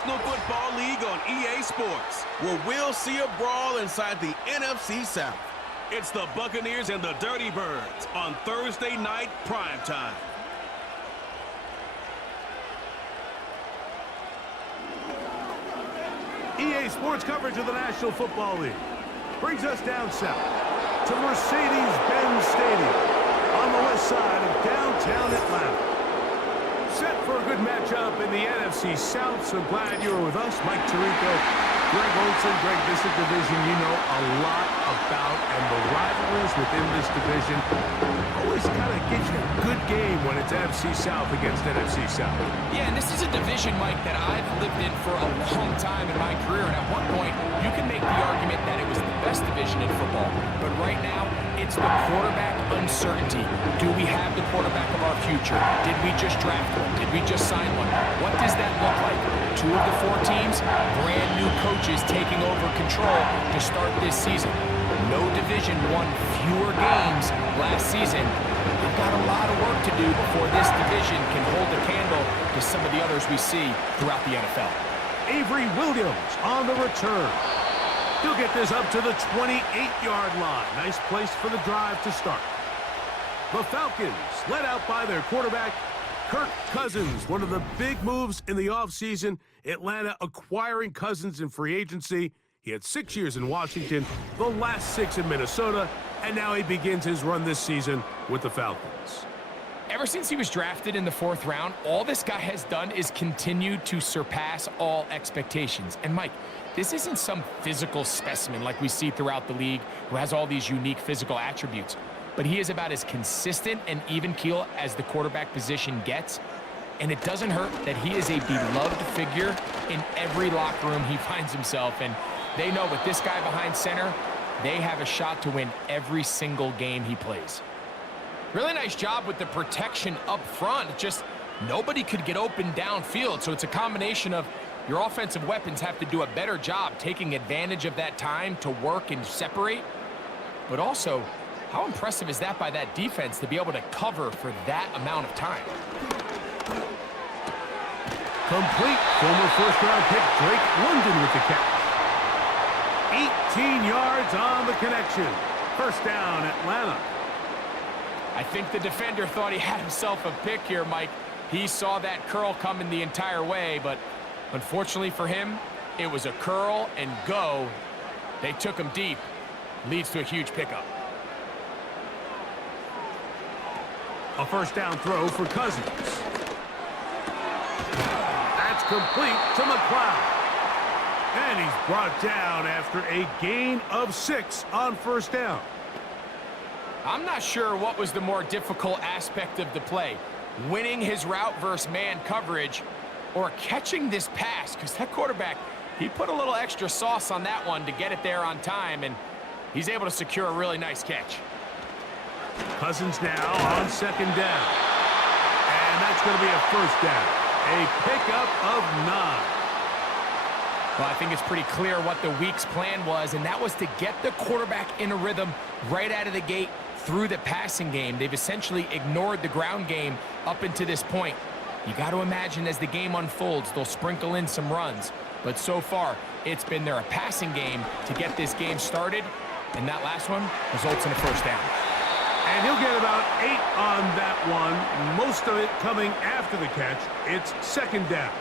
National Football League on EA Sports, where we'll see a brawl inside the NFC South. It's the Buccaneers and the Dirty Birds on Thursday night primetime. EA Sports coverage of the National Football League brings us down south to Mercedes-Benz Stadium on the west side of downtown Atlanta. Set for a good matchup in the NFC South, so glad you were with us. Mike Tirico, Greg Olson. Greg, this is a division you know a lot about, and the rivalries within this division always kind of gives you a good game when it's NFC South against NFC South. Yeah, and this is a division, Mike, that I've lived in for a long time in my career, and at one point, you can make the argument that it was the best division in football. But right now, it's the quarterback uncertainty. Do we have the quarterback of our future? Did we just draft one? Did we just sign one? What does that look like? 2 of the 4 teams, brand new coaches taking over control to start this season. No division won fewer games last season. We've got a lot of work to do before this division can hold a candle to some of the others we see throughout the NFL. Avery Williams on the return. He'll get this up to the 28-yard line. Nice place for the drive to start. The Falcons, led out by their quarterback, Kirk Cousins. One of the big moves in the offseason, Atlanta acquiring Cousins in free agency. He had 6 years in Washington, the last 6 in Minnesota, and now he begins his run this season with the Falcons. Ever since he was drafted in the 4th round, all this guy has done is continue to surpass all expectations. And Mike, this isn't some physical specimen like we see throughout the league who has all these unique physical attributes. But he is about as consistent and even keel as the quarterback position gets. And it doesn't hurt that he is a beloved figure in every locker room he finds himself in. They know with this guy behind center, they have a shot to win every single game he plays. Really nice job with the protection up front. Just nobody could get open downfield. So it's a combination of your offensive weapons have to do a better job taking advantage of that time to work and separate. But also, how impressive is that by that defense to be able to cover for that amount of time? Complete. Former first-round pick Drake London with the catch. 18 yards on the connection. First down, Atlanta. I think the defender thought he had himself a pick here, Mike. He saw that curl coming the entire way, but unfortunately for him, it was a curl and go. They took him deep. Leads to a huge pickup. A first down throw for Cousins. That's complete to McLeod. And he's brought down after a gain of 6 on first down. I'm not sure what was the more difficult aspect of the play, winning his route versus man coverage or catching this pass, because that quarterback, he put a little extra sauce on that one to get it there on time, and he's able to secure a really nice catch. Cousins now on second down. And that's going to be a first down. A pickup of 9. Well, I think it's pretty clear what the week's plan was, and that was to get the quarterback in a rhythm right out of the gate through the passing game. They've essentially ignored the ground game up until this point. You got to imagine as the game unfolds, they'll sprinkle in some runs. But so far, it's been their passing game to get this game started, and that last one results in a first down. And he'll get about 8 on that one, most of it coming after the catch. It's second down.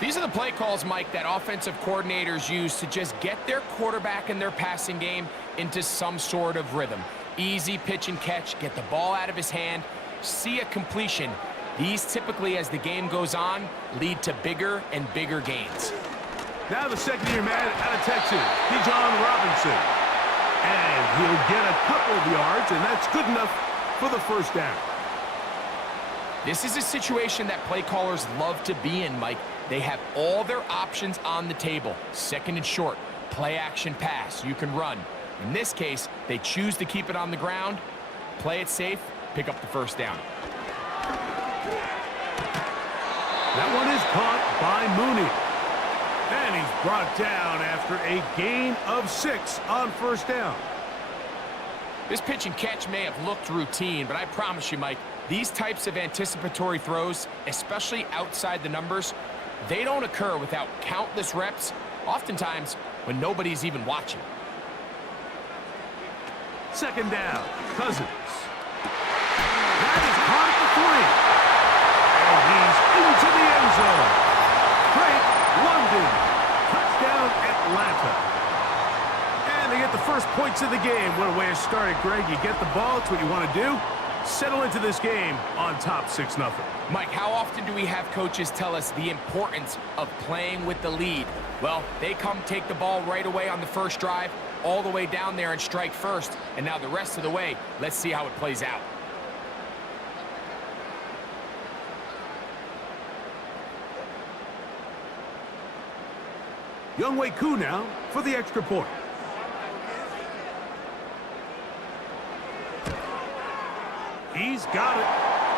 These are the play calls, Mike, that offensive coordinators use to just get their quarterback and their passing game into some sort of rhythm. Easy pitch and catch, get the ball out of his hand, see a completion. These typically, as the game goes on, lead to bigger and bigger gains. Now the second-year man out of Texas, Bijan Robinson. And he'll get a couple of yards, and that's good enough for the first down. This is a situation that play callers love to be in, Mike. They have all their options on the table. Second and short, play action pass, you can run. In this case, they choose to keep it on the ground, play it safe, pick up the first down. That one is caught by Mooney. And he's brought down after a gain of 6 on first down. This pitch and catch may have looked routine, but I promise you, Mike, these types of anticipatory throws, especially outside the numbers, they don't occur without countless reps, oftentimes when nobody's even watching. Second down, Cousins. That is caught at the 3. And he's into the end zone. Great London. Touchdown, Atlanta. And they get the first points of the game. What a way to start it, Greg. You get the ball. It's what you want to do. Settle into this game on top 6-0. Mike, how often do we have coaches tell us the importance of playing with the lead? Well, they come take the ball right away on the first drive, all the way down there and strike first. And now the rest of the way, let's see how it plays out. Younghoe Koo now for the extra point. He's got it.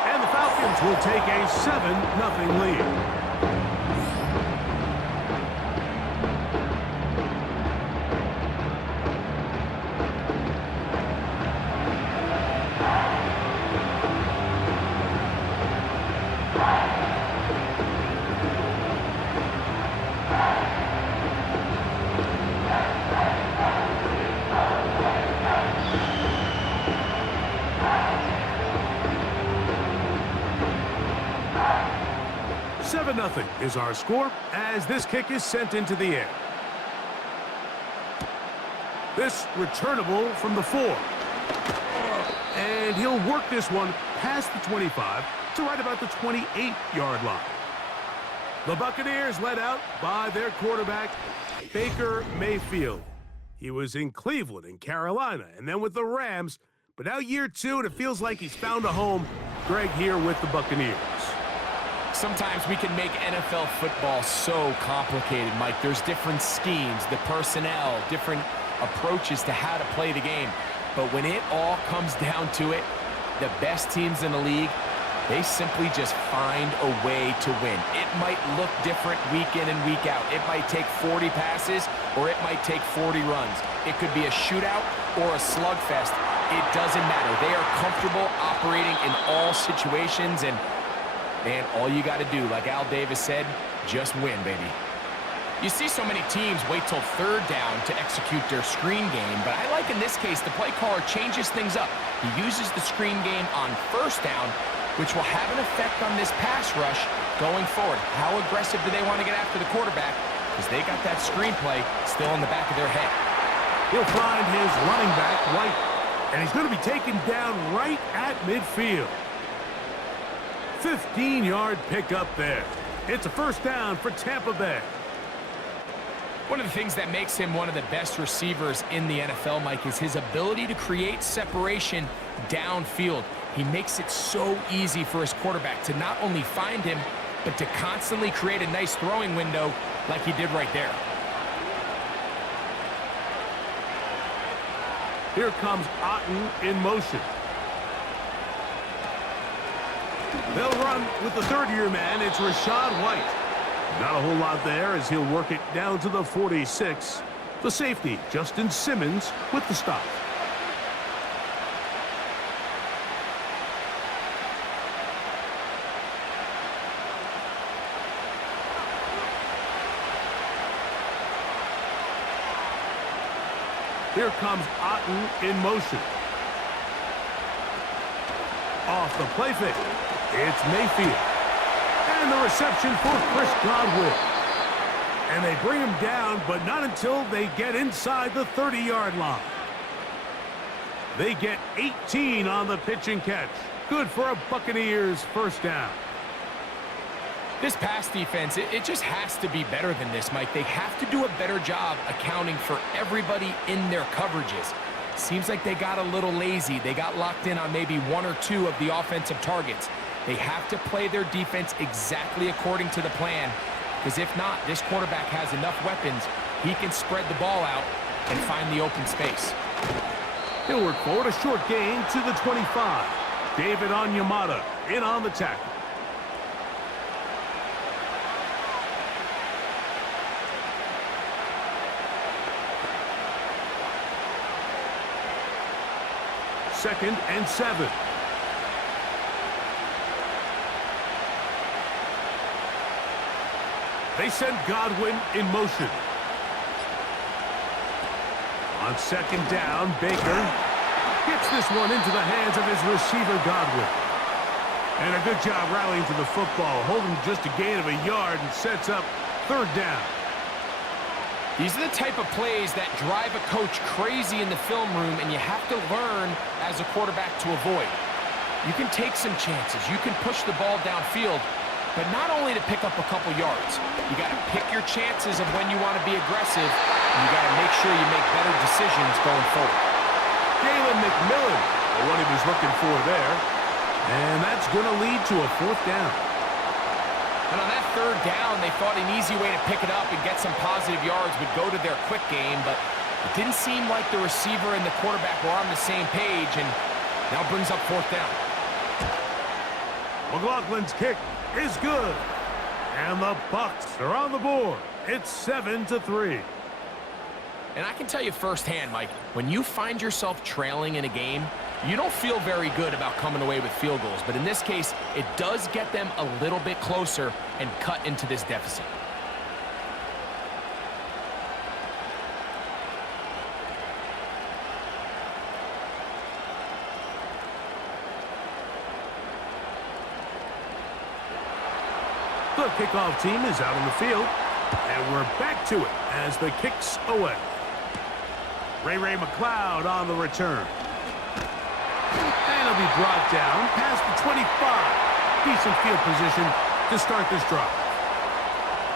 And the Falcons will take a 7-0 lead. Nothing is our score as this kick is sent into the air. This returnable from the 4. And he'll work this one past the 25 to right about the 28-yard line. The Buccaneers led out by their quarterback, Baker Mayfield. He was in Cleveland and Carolina and then with the Rams, but now year 2 and it feels like he's found a home. Greg here with the Buccaneers. Sometimes we can make NFL football so complicated, Mike. There's different schemes, the personnel, different approaches to how to play the game. But when it all comes down to it, the best teams in the league, they simply just find a way to win. It might look different week in and week out. It might take 40 passes or it might take 40 runs. It could be a shootout or a slugfest. It doesn't matter. They are comfortable operating in all situations, and man, all you got to do, like Al Davis said, just win, baby. You see so many teams wait till third down to execute their screen game, but I like in this case the play caller changes things up. He uses the screen game on first down, which will have an effect on this pass rush going forward. How aggressive do they want to get after the quarterback? Because they got that screen play still in the back of their head. He'll find his running back, White, and he's going to be taken down right at midfield. 15-yard pickup there. It's a first down for Tampa Bay. One of the things that makes him one of the best receivers in the NFL, Mike, is his ability to create separation downfield. He makes it so easy for his quarterback to not only find him, but to constantly create a nice throwing window like he did right there. Here comes Otten in motion. They'll run with the third-year man. It's Rachaad White. Not a whole lot there as he'll work it down to the 46. The safety, Justin Simmons, with the stop. Here comes Otten in motion. Off the play fake. It's Mayfield. And the reception for Chris Godwin. And they bring him down, but not until they get inside the 30-yard line. They get 18 on the pitch and catch. Good for a Buccaneers first down. This pass defense, it just has to be better than this, Mike. They have to do a better job accounting for everybody in their coverages. Seems like they got a little lazy. They got locked in on maybe one or two of the offensive targets. They have to play their defense exactly according to the plan, because if not, this quarterback has enough weapons. He can spread the ball out and find the open space. He'll work forward, a short gain to the 25. David Onyemata in on the tackle. Second and 7. They send Godwin in motion. On second down, Baker gets this one into the hands of his receiver, Godwin. And a good job rallying to the football, holding just a gain of a yard and sets up third down. These are the type of plays that drive a coach crazy in the film room, and you have to learn as a quarterback to avoid. You can take some chances. You can push the ball downfield, but not only to pick up a couple yards. You got to pick your chances of when you want to be aggressive, and you got to make sure you make better decisions going forward. Jalen McMillan, the one he was looking for there. And that's going to lead to a fourth down. And on that third down, they thought an easy way to pick it up and get some positive yards would go to their quick game, but it didn't seem like the receiver and the quarterback were on the same page, and now brings up fourth down. McLaughlin's kick is good. And the Bucs are on the board. It's 7-3. And I can tell you firsthand, Mike, when you find yourself trailing in a game, you don't feel very good about coming away with field goals. But in this case, it does get them a little bit closer and cut into this deficit. The kickoff team is out on the field. And we're back to it as the kick's away. Ray McLeod on the return. And he'll be brought down past the 25. Decent field position to start this drive.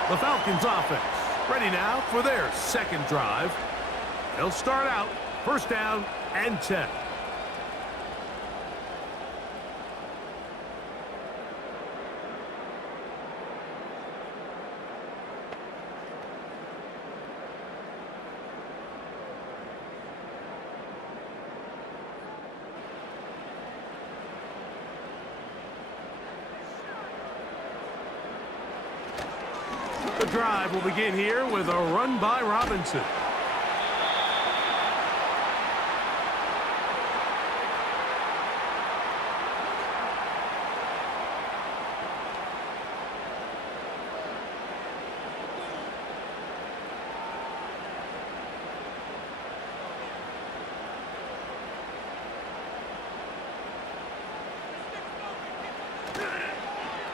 The Falcons offense ready now for their second drive. They'll start out first down and 10. The drive will begin here with a run by Robinson.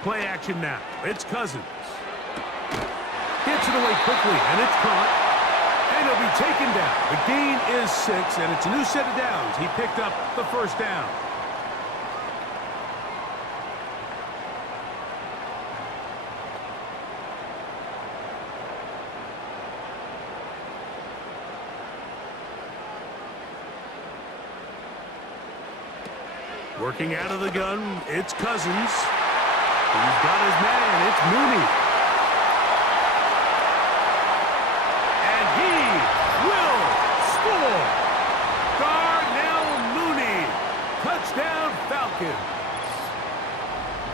Play action now. It's Cousins. Gets it away quickly, and it's caught. And he'll be taken down. The gain is 6, and it's a new set of downs. He picked up the first down. Working out of the gun, it's Cousins. He's got his man. It's Mooney. Darnell Mooney, touchdown Falcons.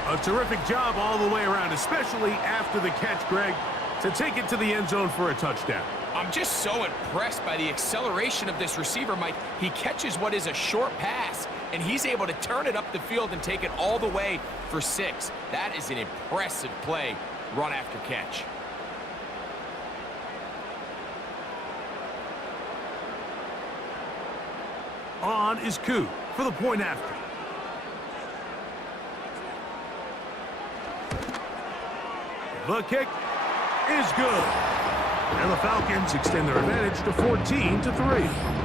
A terrific job all the way around, especially after the catch, Greg, to take it to the end zone for a touchdown. I'm just so impressed by the acceleration of this receiver, Mike. He catches what is a short pass, and he's able to turn it up the field and take it all the way for 6. That is an impressive play, run after catch. On is Koo for the point after. The kick is good. And the Falcons extend their advantage to 14-3.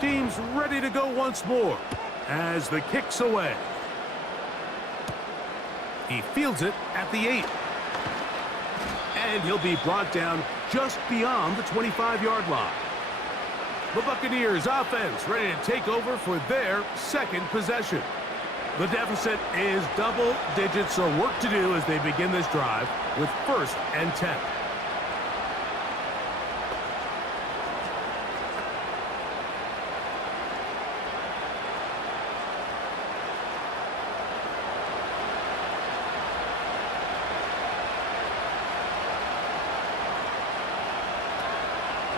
Teams ready to go once more as the kick's away. He fields it at the 8. And he'll be brought down just beyond the 25-yard line. The Buccaneers offense ready to take over for their second possession. The deficit is double digits, so work to do as they begin this drive with first and 10.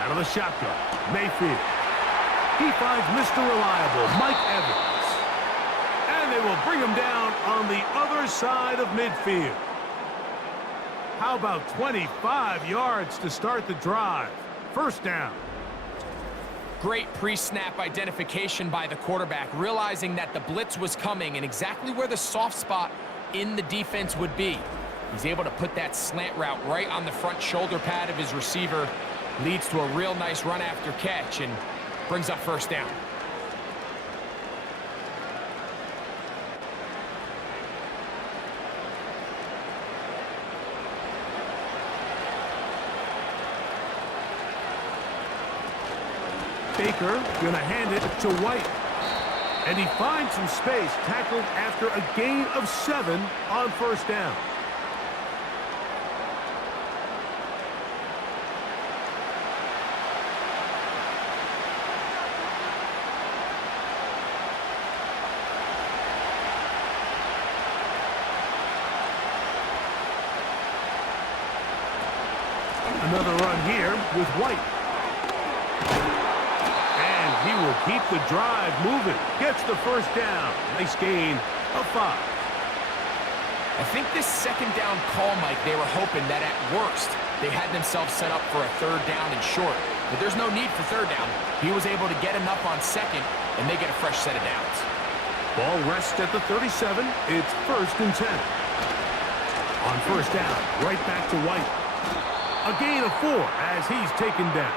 Out of the shotgun, Mayfield. He finds Mr. Reliable, Mike Evans. And they will bring him down on the other side of midfield. How about 25 yards to start the drive? First down. Great pre-snap identification by the quarterback, realizing that the blitz was coming and exactly where the soft spot in the defense would be. He's able to put that slant route right on the front shoulder pad of his receiver. Leads to a real nice run after catch and brings up first down. Baker gonna hand it to White. And he finds some space, tackled after a gain of 7 on first down. Another run here with White. He will keep the drive moving. Gets the first down. Nice gain of 5. I think this second down call, Mike, they were hoping that at worst they had themselves set up for a third down and short. But there's no need for third down. He was able to get enough on second, and they get a fresh set of downs. Ball rests at the 37. It's first and 10. On first down, right back to White. A gain of 4 as he's taken down.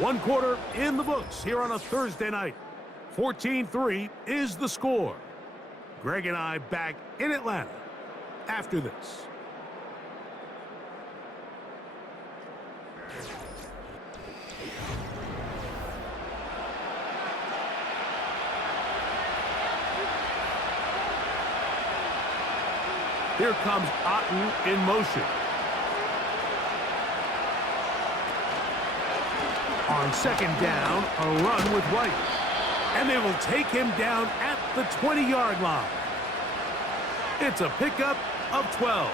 One quarter in the books here on a Thursday night. 14-3 is the score. Greg and I back in Atlanta after this. Here comes Otten in motion. On second down, a run with White. And they will take him down at the 20-yard line. It's a pickup of 12.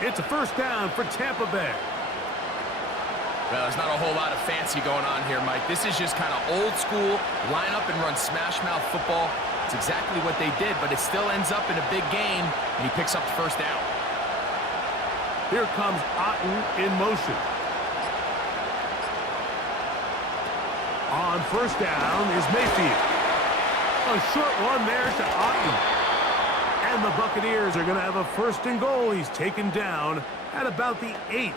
It's a first down for Tampa Bay. Well, there's not a whole lot of fancy going on here, Mike. This is just kind of old school, line up and run smash mouth football. It's exactly what they did, but it still ends up in a big game, and he picks up the first down. Here comes Otten in motion. On first down is Mayfield. A short one there to Otten. And the Buccaneers are going to have a first and goal. He's taken down at about the 8.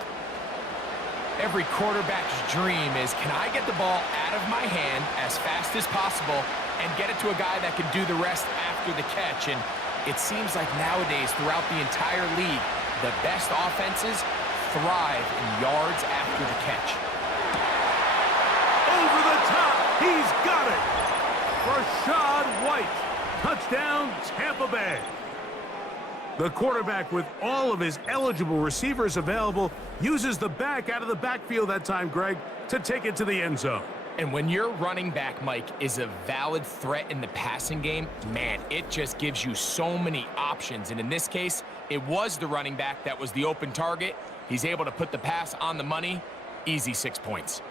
Every quarterback's dream is, can I get the ball out of my hand as fast as possible and get it to a guy that can do the rest after the catch? And it seems like nowadays, throughout the entire league, the best offenses thrive in yards after the catch. Over the top, he's got it. Rashad White, touchdown Tampa Bay. The quarterback, with all of his eligible receivers available, uses the back out of the backfield that time, Greg, to take it to the end zone. And when your running back, Mike, is a valid threat in the passing game, man, it just gives you so many options. And in this case, it was the running back that was the open target. He's able to put the pass on the money. Easy 6 points.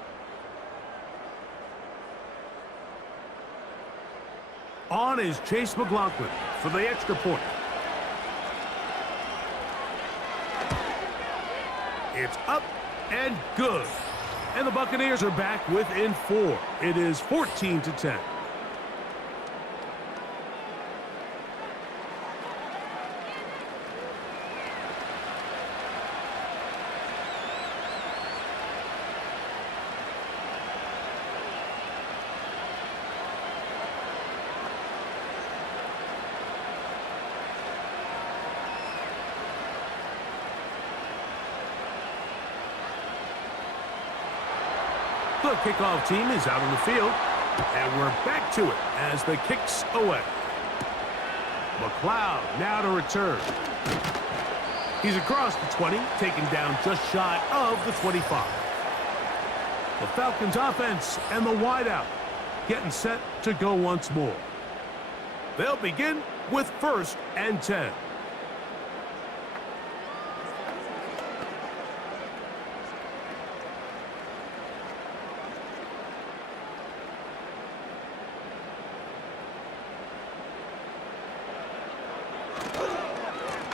On is Chase McLaughlin for the extra point. It's up and good. And the Buccaneers are back within 4. It is 14-10. The kickoff team is out on the field, and we're back to it as the kick's away. McLeod now to return. He's across the 20, taken down just shy of the 25. The Falcons offense and the wideout getting set to go once more. They'll begin with 1st and 10.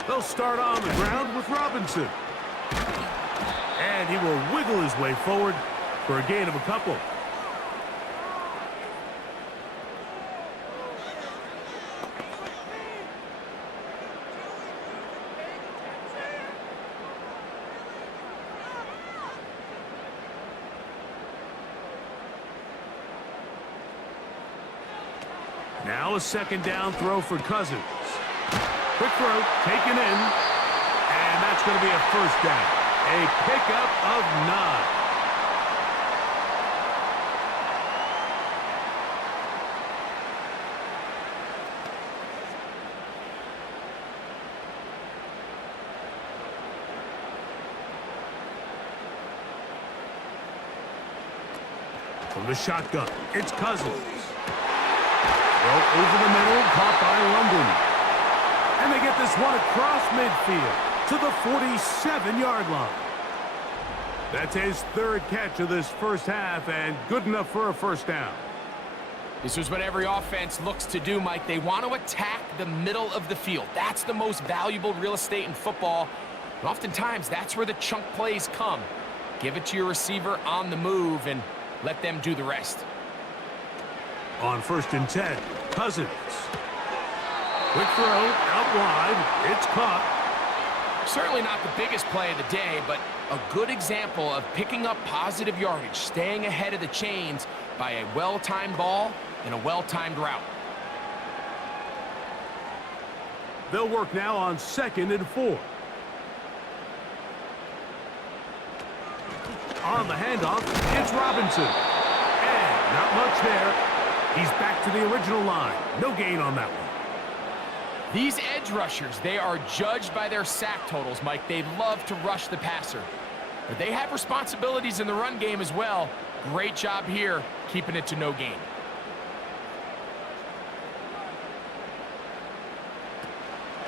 They'll start on the ground with Robinson. And he will wiggle his way forward for a gain of a couple. Now a 2nd down throw for Cousins. Quick throw, taken in, and that's going to be a 1st down. A pickup of 9. From the shotgun, it's Cousins. Throw over the middle, caught by London. And they get this one across midfield to the 47-yard line. That's his 3rd catch of this first half, and good enough for a 1st down. This is what every offense looks to do, Mike. They want to attack the middle of the field. That's the most valuable real estate in football. And oftentimes, that's where the chunk plays come. Give it to your receiver on the move and let them do the rest. On 1st and 10, Cousins. Quick throw, out wide, it's caught. Certainly not the biggest play of the day, but a good example of picking up positive yardage, staying ahead of the chains by a well-timed ball and a well-timed route. They'll work now on 2nd and 4. On the handoff, it's Robinson. And not much there. He's back to the original line. No gain on that one. These edge rushers, they are judged by their sack totals, Mike. They love to rush the passer. But they have responsibilities in the run game as well. Great job here, keeping it to no gain.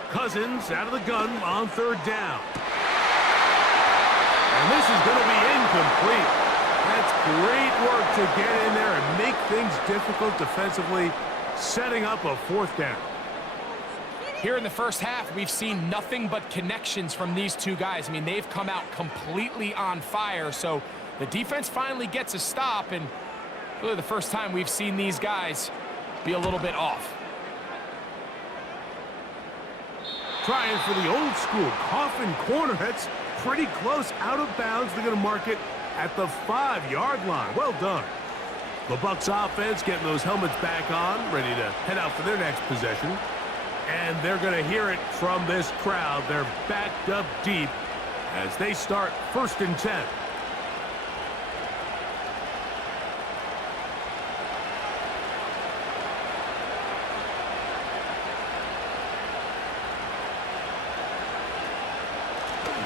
Cousins out of the gun on 3rd down. And this is going to be incomplete. That's great work to get in there and make things difficult defensively, setting up a 4th down. Here in the first half, we've seen nothing but connections from these two guys. I mean, they've come out completely on fire, so the defense finally gets a stop, and really the first time we've seen these guys be a little bit off. Trying for the old school coffin corner. That's pretty close out of bounds. They're going to mark it at the 5-yard line. Well done. The Bucs offense getting those helmets back on, ready to head out for their next possession. And they're going to hear it from this crowd. They're backed up deep as they start 1st and 10.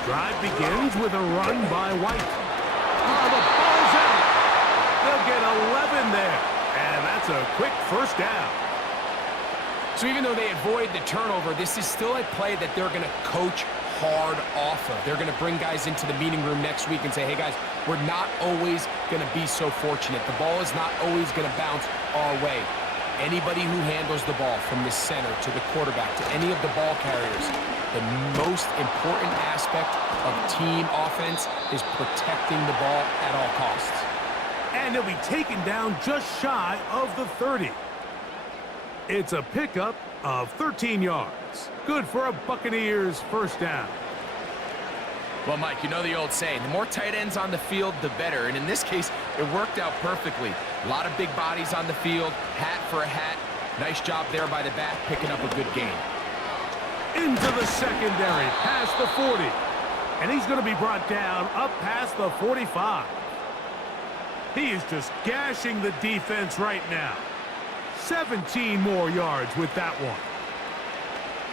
Drive begins with a run by White. Oh, the ball's out. They'll get 11 there. And that's a quick 1st down. So even though they avoid the turnover, this is still a play that they're going to coach hard off of. They're going to bring guys into the meeting room next week and say, hey, guys, we're not always going to be so fortunate. The ball is not always going to bounce our way. Anybody who handles the ball from the center to the quarterback to any of the ball carriers, the most important aspect of team offense is protecting the ball at all costs. And he'll be taken down just shy of the 30. It's a pickup of 13 yards. Good for a Buccaneers 1st down. Well, Mike, you know the old saying, the more tight ends on the field, the better. And in this case, it worked out perfectly. A lot of big bodies on the field, hat for a hat. Nice job there by the back, picking up a good gain. Into the secondary, past the 40. And he's going to be brought down up past the 45. He is just gashing the defense right now. 17 more yards with that one.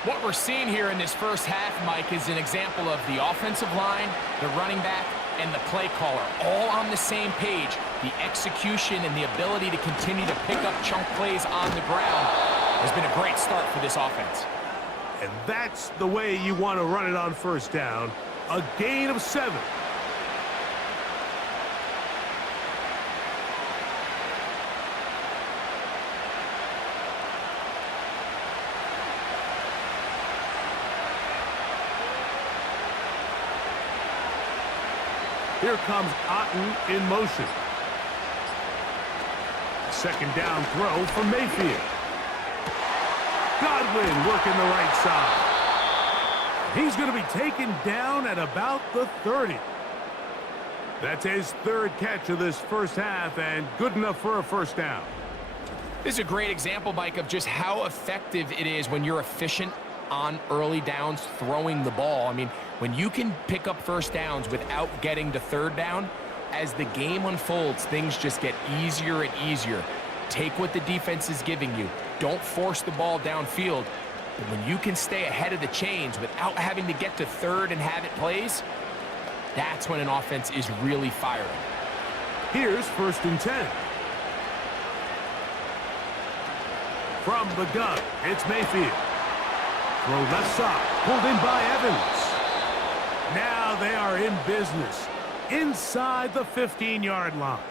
What we're seeing here in this first half, Mike, is an example of the offensive line, the running back, and the play caller all on the same page. The execution and the ability to continue to pick up chunk plays on the ground has been a great start for this offense. And that's the way you want to run it on first down. A gain of 7. Here comes Otten in motion. Second down throw for Mayfield. Godwin working the right side. He's going to be taken down at about the 30. That's his third catch of this first half, and good enough for a first down. This is a great example, Mike, of just how effective it is when you're efficient on early downs throwing the ball. I mean, when you can pick up first downs without getting to third down, as the game unfolds, things just get easier and easier. Take what the defense is giving you. Don't force the ball downfield. But when you can stay ahead of the chains without having to get to third and have it plays, that's when an offense is really firing. Here's 1st and 10. From the gun, it's Mayfield. Throw left side, pulled in by Evans. Now they are in business inside the 15-yard line.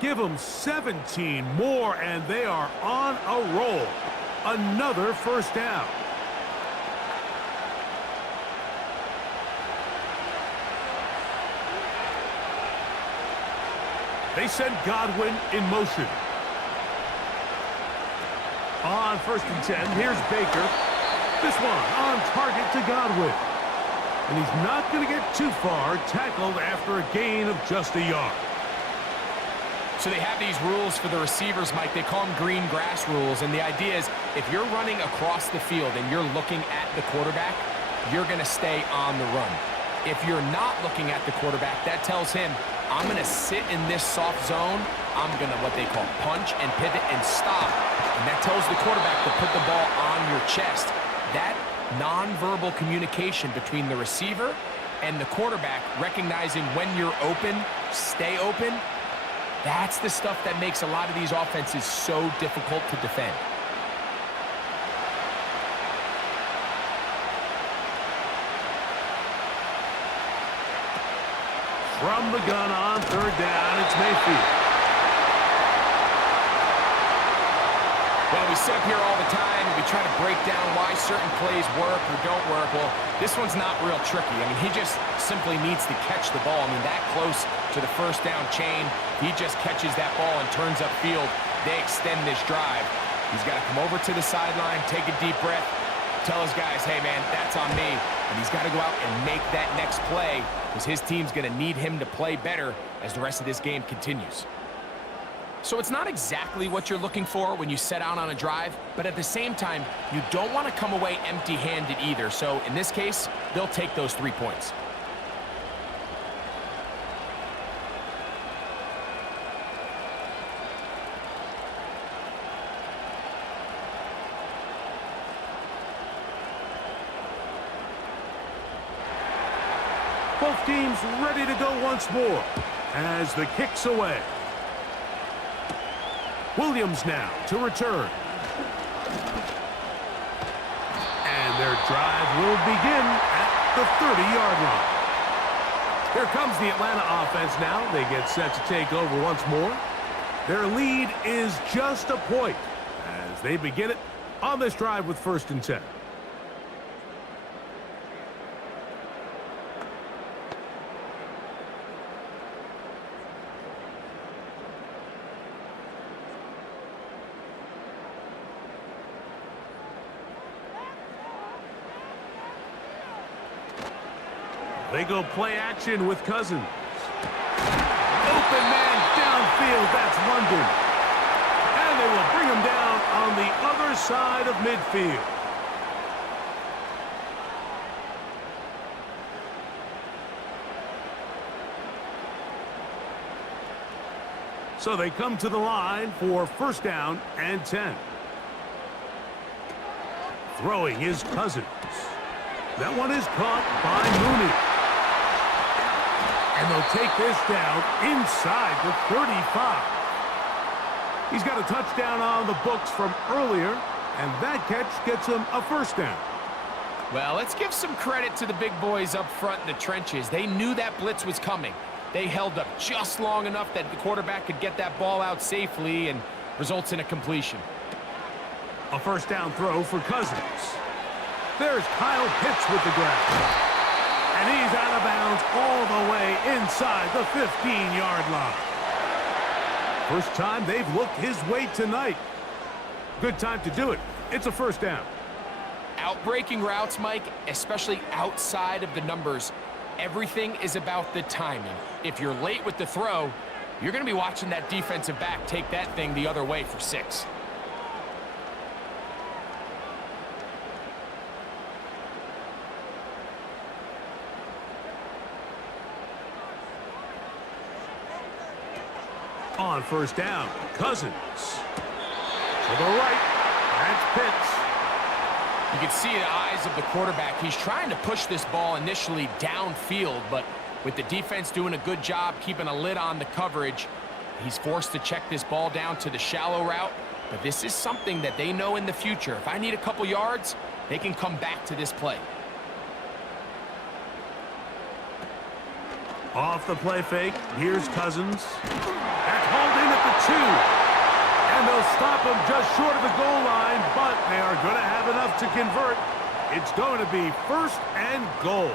Give them 17 more, and they are on a roll. Another first down. They send Godwin in motion. On 1st and 10, here's Baker. This one on target to Godwin. And he's not going to get too far, tackled after a gain of just a yard. So they have these rules for the receivers, Mike. They call them green grass rules. And the idea is if you're running across the field and you're looking at the quarterback, you're going to stay on the run. If you're not looking at the quarterback, that tells him, I'm going to sit in this soft zone. I'm going to what they call punch and pivot and stop. And that tells the quarterback to put the ball on your chest. That nonverbal communication between the receiver and the quarterback, recognizing when you're open, stay open, that's the stuff that makes a lot of these offenses so difficult to defend. From the gun on 3rd down, it's Mayfield. Well, we sit up here all the time and we try to break down why certain plays work or don't work. Well, this one's not real tricky. I mean, he just simply needs to catch the ball. I mean, that close to the first down chain, he just catches that ball and turns upfield. They extend this drive. He's got to come over to the sideline, take a deep breath, tell his guys, hey, man, that's on me. And he's got to go out and make that next play because his team's going to need him to play better as the rest of this game continues. So it's not exactly what you're looking for when you set out on a drive, but at the same time, you don't want to come away empty-handed either. So in this case, they'll take those 3 points. Both teams ready to go once more as the kick's away. Williams now to return. And their drive will begin at the 30-yard line. Here comes the Atlanta offense now. They get set to take over once more. Their lead is just a point as they begin it on this drive with 1st and 10. They go play action with Cousins. Open man downfield, that's London. And they will bring him down on the other side of midfield. So they come to the line for 1st down and 10. Throwing is Cousins. That one is caught by Mooney. And they'll take this down inside the 35. He's got a touchdown on the books from earlier, and that catch gets him a first down. Well, let's give some credit to the big boys up front in the trenches. They knew that blitz was coming. They held up just long enough that the quarterback could get that ball out safely and results in a completion. A first down throw for Cousins. There's Kyle Pitts with the grab. And he's out of bounds all the way inside the 15-yard line. First time they've looked his way tonight. Good time to do it. It's a first down. Outbreaking routes, Mike, especially outside of the numbers, everything is about the timing. If you're late with the throw, you're going to be watching that defensive back take that thing the other way for 6. On first down, Cousins. To the right, that's Pitts. You can see the eyes of the quarterback. He's trying to push this ball initially downfield, but with the defense doing a good job keeping a lid on the coverage, he's forced to check this ball down to the shallow route. But this is something that they know in the future. If I need a couple yards, they can come back to this play. Off the play fake, here's Cousins. That's hauled in at the 2. And they'll stop him just short of the goal line, but they are going to have enough to convert. It's going to be first and goal.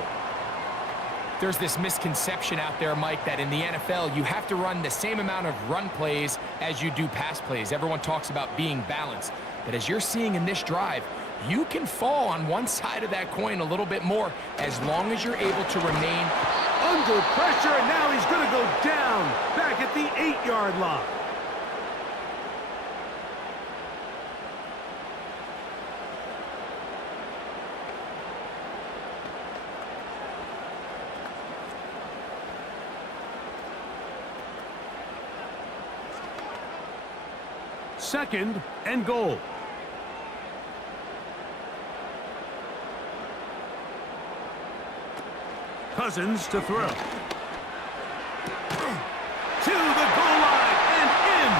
There's this misconception out there, Mike, that in the NFL, you have to run the same amount of run plays as you do pass plays. Everyone talks about being balanced. But as you're seeing in this drive, you can fall on one side of that coin a little bit more as long as you're able to remain under pressure, and now he's going to go down back at the 8-yard line. Second and goal. Cousins to throw. To the goal line and in.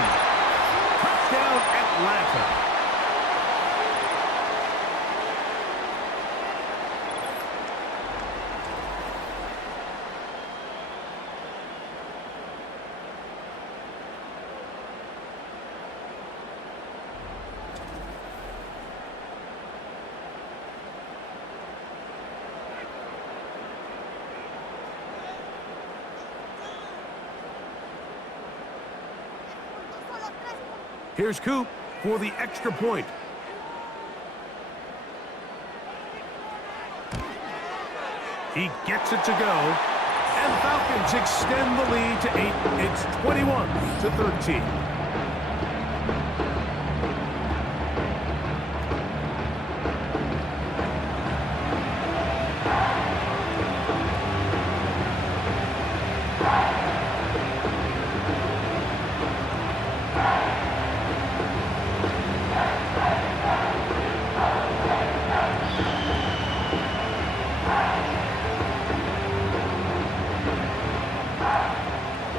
Touchdown Atlanta. Here's Coop for the extra point. He gets it to go. And Falcons extend the lead to 8. It's 21-13.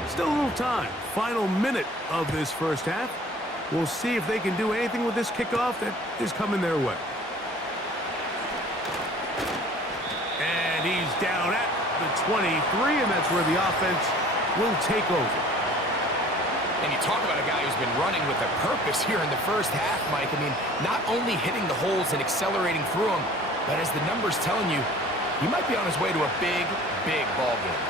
Still a little time. Final minute of this first half. We'll see if they can do anything with this kickoff that is coming their way. And he's down at the 23, and that's where the offense will take over. And you talk about a guy who's been running with a purpose here in the first half, Mike. I mean, not only hitting the holes and accelerating through them, but as the numbers telling you, he might be on his way to a big, big ball game.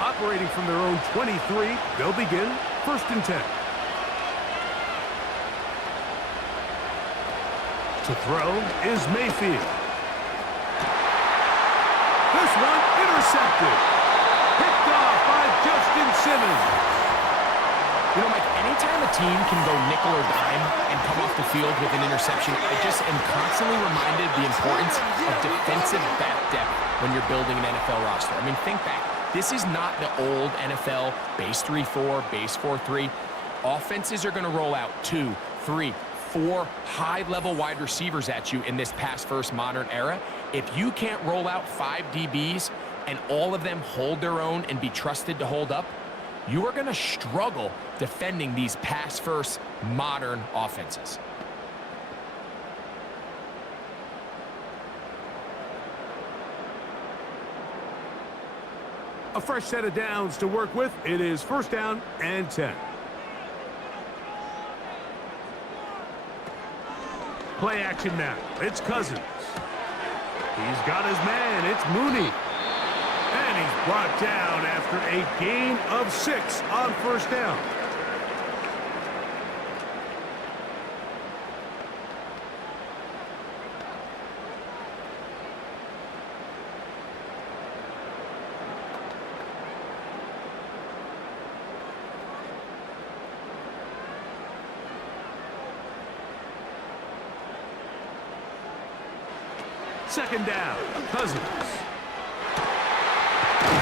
Operating from their own 23, they'll begin first and 10. To throw is Mayfield. This one intercepted. Picked off by Justin Simmons. You know, Mike, anytime a team can go nickel or dime and come off the field with an interception, I just am constantly reminded of the importance of defensive back depth when you're building an NFL roster. I mean, think back. This is not the old NFL base 3-4, base 4-3. Offenses are going to roll out 2, 3, 4 high-level wide receivers at you in this pass-first modern era. If you can't roll out 5 DBs and all of them hold their own and be trusted to hold up, you are going to struggle defending these pass-first modern offenses. A fresh set of downs to work with. It is 1st down and 10. Play action now. It's Cousins. He's got his man. It's Mooney. And he's brought down after a gain of 6 on 1st down. Second down, Cousins. He's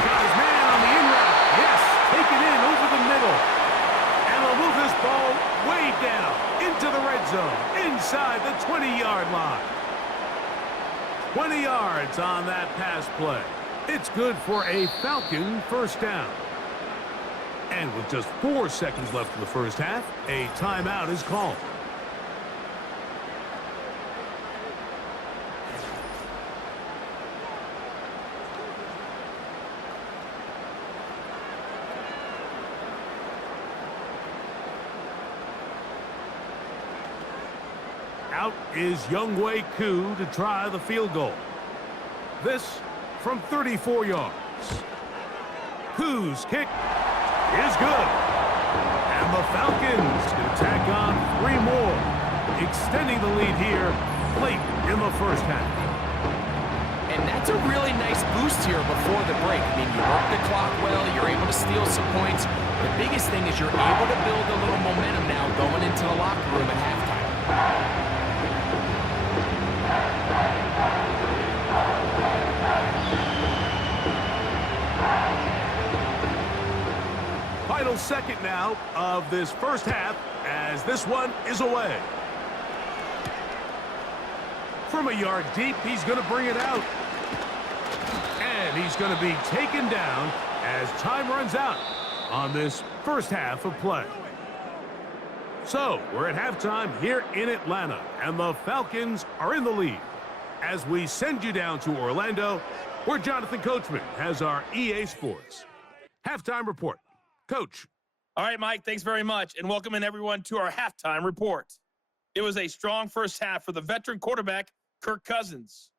got his man on the in route. Yes, take it in over the middle. And they'll move this ball way down into the red zone, inside the 20-yard line. 20 yards on that pass play. It's good for a Falcon 1st down. And with just 4 seconds left in the first half, a timeout is called. Out is Younghoe Koo to try the field goal. This from 34 yards. Koo's kick is good. And the Falcons can tack on 3 more, extending the lead here late in the first half. And that's a really nice boost here before the break. I mean, you work the clock well, you're able to steal some points. The biggest thing is you're able to build a little momentum now going into the locker room at halftime. Final second now of this first half as this one is away. From a yard deep, he's going to bring it out. And he's going to be taken down as time runs out on this first half of play. So, we're at halftime here in Atlanta, and the Falcons are in the lead. As we send you down to Orlando, where Jonathan Coachman has our EA Sports halftime report. Coach. All right, Mike, thanks very much, and welcome in everyone to our halftime report. It was a strong first half for the veteran quarterback, Kirk Cousins.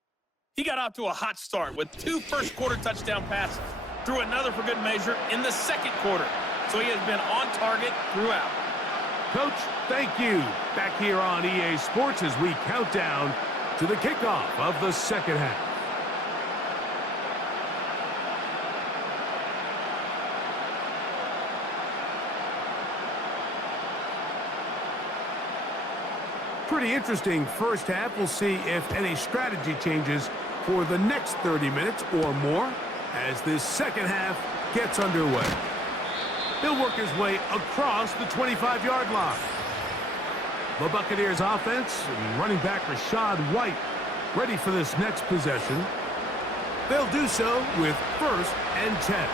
He got off to a hot start with 2 first-quarter touchdown passes, threw another for good measure in the second quarter, so he has been on target throughout. Coach, thank you. Back here on EA Sports as we count down to the kickoff of the second half. Pretty interesting first half. We'll see if any strategy changes for the next 30 minutes or more as this second half gets underway. He'll work his way across the 25-yard line. The Buccaneers offense and running back Rashad White ready for this next possession. They'll do so with 1st and 10.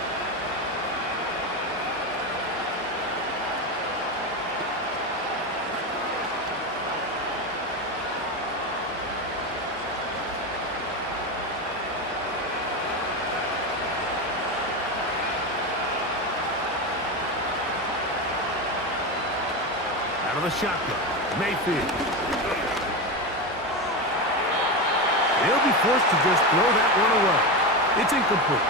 Out of the shotgun, Mayfield. He'll be forced to just throw that one away. It's incomplete.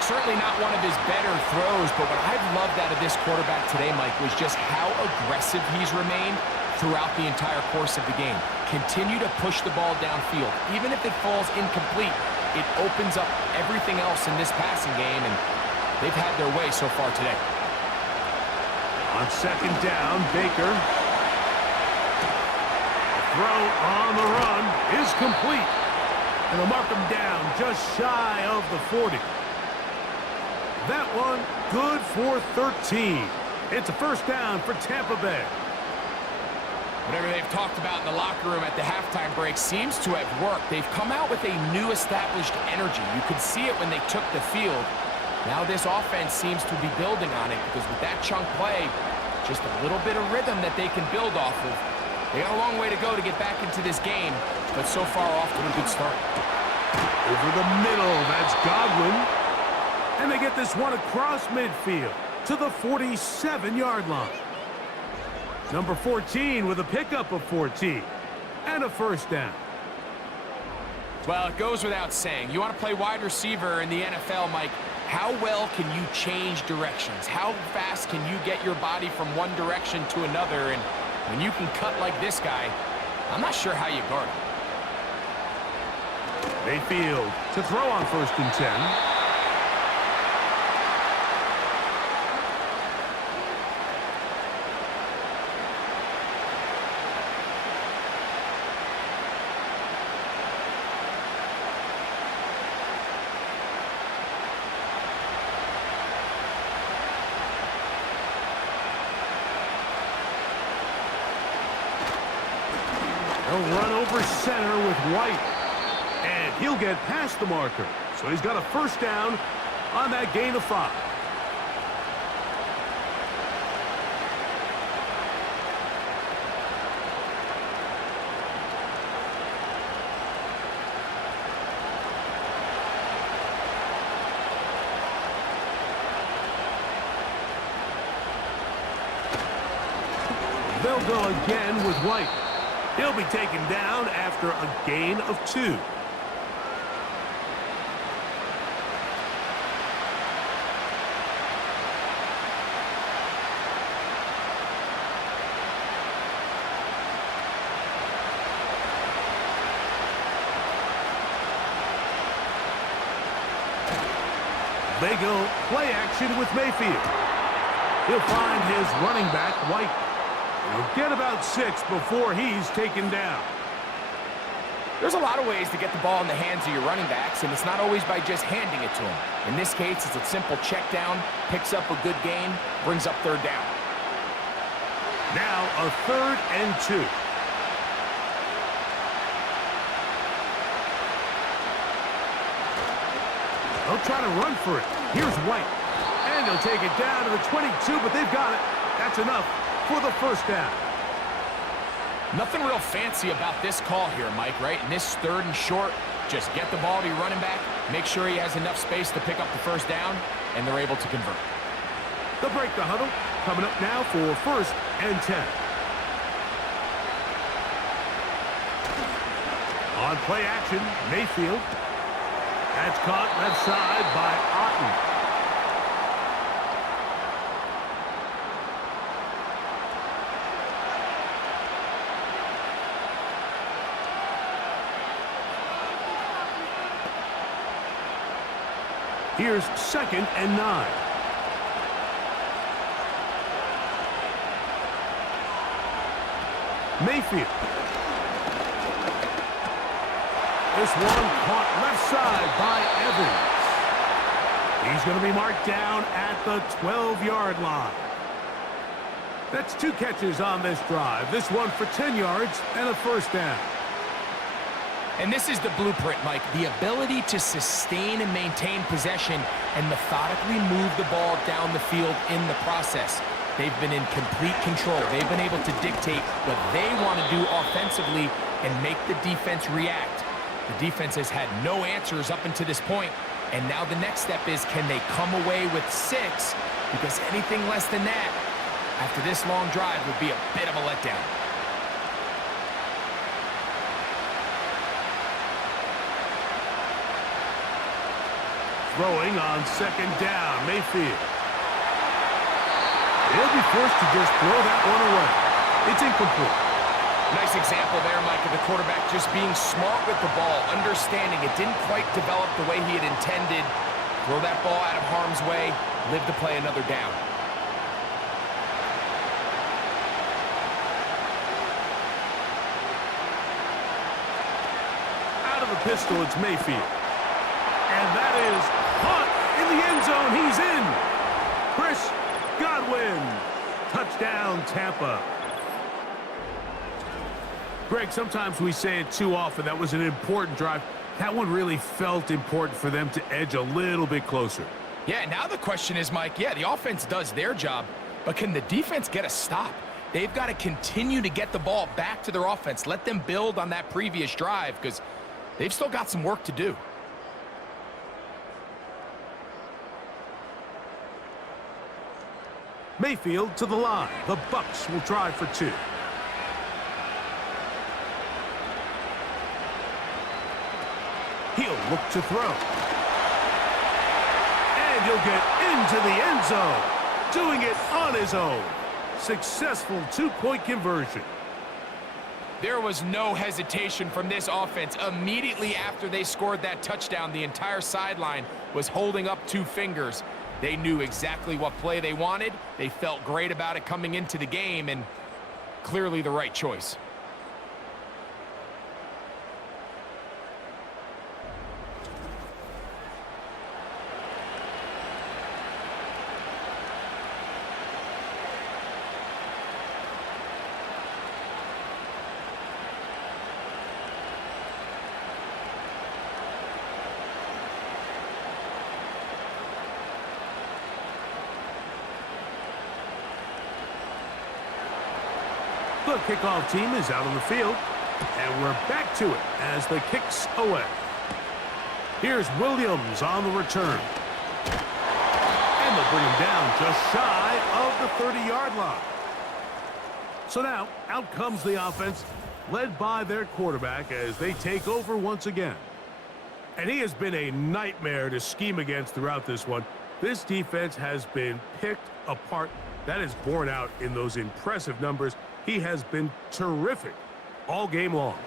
Certainly not one of his better throws, but what I've loved out of this quarterback today, Mike, was just how aggressive he's remained throughout the entire course of the game. Continue to push the ball downfield. Even if it falls incomplete, it opens up everything else in this passing game, and they've had their way so far today. On second down, Baker. The throw on the run is complete. And they'll mark him down just shy of the 40. That one good for 13. It's a first down for Tampa Bay. Whatever they've talked about in the locker room at the halftime break seems to have worked. They've come out with a new established energy. You could see it when they took the field. Now this offense seems to be building on it because with that chunk play, just a little bit of rhythm that they can build off of. They got a long way to go to get back into this game, but so far off to a good start. Over the middle, that's Godwin. And they get this one across midfield to the 47-yard line. Number 14 with a pickup of 14 and a first down. Well, it goes without saying. You want to play wide receiver in the NFL, Mike, how well can you change directions? How fast can you get your body from one direction to another? And when you can cut like this guy, I'm not sure how you guard him. Mayfield to throw on 1st and 10. They'll run over center with White. And he'll get past the marker. So he's got a first down on that gain of 5. They'll go again with White. He'll be taken down after a gain of 2. They go play action with Mayfield. He'll find his running back, White. He'll get about 6 before he's taken down. There's a lot of ways to get the ball in the hands of your running backs, and it's not always by just handing it to them. In this case, it's a simple check down, picks up a good gain, brings up 3rd down. Now a 3rd and 2. They'll try to run for it. Here's White. And he'll take it down to the 22, but they've got it. That's enough for the first down. Nothing real fancy about this call here, Mike, right? In this 3rd and short, just get the ball to your running back, make sure he has enough space to pick up the first down, and they're able to convert. They'll break the huddle. Coming up now for 1st and 10. On play action, Mayfield. That's caught left side by Otten. Here's 2nd and 9. Mayfield. This one caught left side by Evans. He's going to be marked down at the 12-yard line. That's 2 catches on this drive. This one for 10 yards and a first down. And this is the blueprint, Mike. The ability to sustain and maintain possession and methodically move the ball down the field in the process. They've been in complete control. They've been able to dictate what they want to do offensively and make the defense react. The defense has had no answers up until this point, and now the next step is, can they come away with 6? Because anything less than that, after this long drive, would be a bit of a letdown. Throwing on 2nd down, Mayfield. He'll be forced to just throw that one away. It's incomplete. Nice example there, Mike, of the quarterback just being smart with the ball, understanding it didn't quite develop the way he had intended. Throw that ball out of harm's way, live to play another down. Out of the pistol, it's Mayfield. And that is caught in the end zone. He's in. Chris Godwin. Touchdown, Tampa. Greg, sometimes we say it too often. That was an important drive. That one really felt important for them to edge a little bit closer. Yeah, now the question is, Mike, yeah, the offense does their job, but can the defense get a stop? They've got to continue to get the ball back to their offense. Let them build on that previous drive because they've still got some work to do. Mayfield to the line. The Bucs will try for 2. He'll look to throw. And he'll get into the end zone. Doing it on his own. Successful 2-point conversion. There was no hesitation from this offense. Immediately after they scored that touchdown, the entire sideline was holding up 2 fingers. They knew exactly what play they wanted. They felt great about it coming into the game, and clearly the right choice. The kickoff team is out on the field, and we're back to it as the kick's away. Here's Williams on the return. And they'll bring him down just shy of the 30-yard line. So now, out comes the offense, led by their quarterback as they take over once again. And he has been a nightmare to scheme against throughout this one. This defense has been picked apart. That is borne out in those impressive numbers. He has been terrific all game long.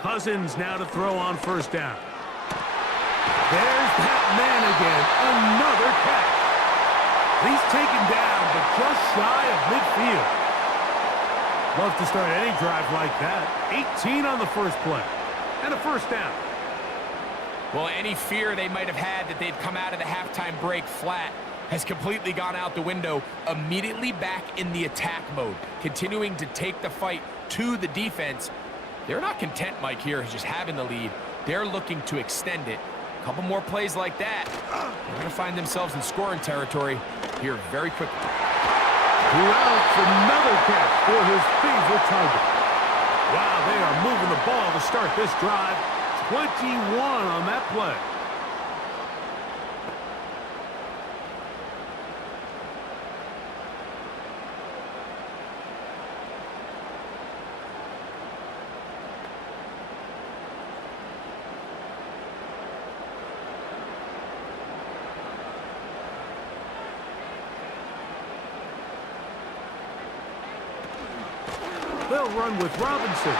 Cousins now to throw on first down. There's that man again. Another catch. He's taken down, but just shy of midfield. Love to start any drive like that. 18 on the first play. And a first down. Well, any fear they might have had that they'd come out of the halftime break flat has completely gone out the window. Immediately back in the attack mode, continuing to take the fight to the defense. They're not content, Mike, here, just having the lead. They're looking to extend it. A couple more plays like that, they're going to find themselves in scoring territory here very quickly. Routs another catch for his favorite target. Wow, they are moving the ball to start this drive. 21 on that play. They'll run with Robinson.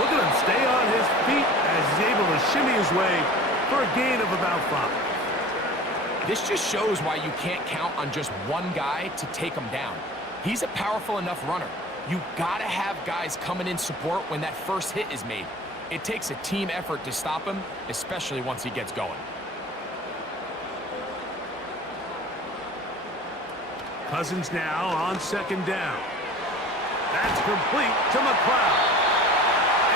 Look at him stay on his feet as he's able to shimmy his way for a gain of about 5. This just shows why you can't count on just one guy to take him down. He's a powerful enough runner. You gotta have guys coming in support when that first hit is made. It takes a team effort to stop him, especially once he gets going. Cousins now on second down. That's complete to McLeod.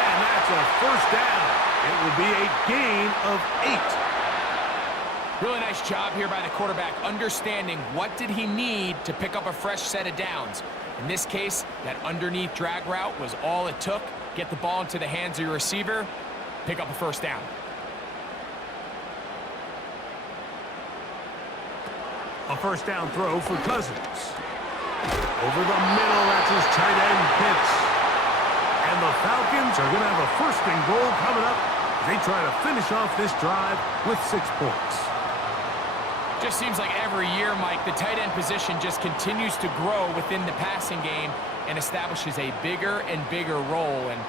And that's a first down. It will be a gain of 8. Really nice job here by the quarterback, understanding what did he need to pick up a fresh set of downs. In this case, that underneath drag route was all it took. Get the ball into the hands of your receiver, pick up a first down. A first down throw for Cousins. Over the middle, that's his tight end, Pitts. And the Falcons are going to have a first and goal coming up as they try to finish off this drive with 6 points. Just seems like every year, Mike, the tight end position just continues to grow within the passing game and establishes a bigger and bigger role. And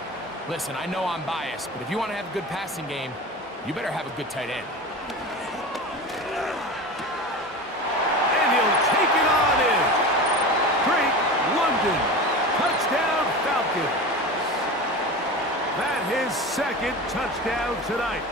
listen, I know I'm biased, but if you want to have a good passing game, you better have a good tight end. And he'll take it on in. Drake London. Touchdown, Falcons. That his second touchdown tonight.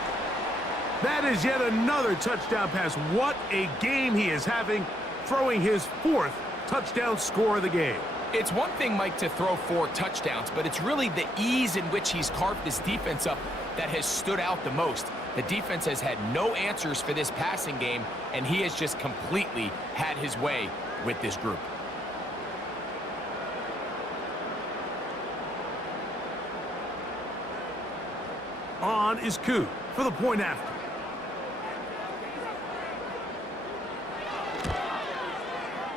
That is yet another touchdown pass. What a game he is having, throwing his 4th touchdown score of the game. It's one thing, Mike, to throw 4 touchdowns, but it's really the ease in which he's carved this defense up that has stood out the most. The defense has had no answers for this passing game, and he has just completely had his way with this group. On is Koo for the point after.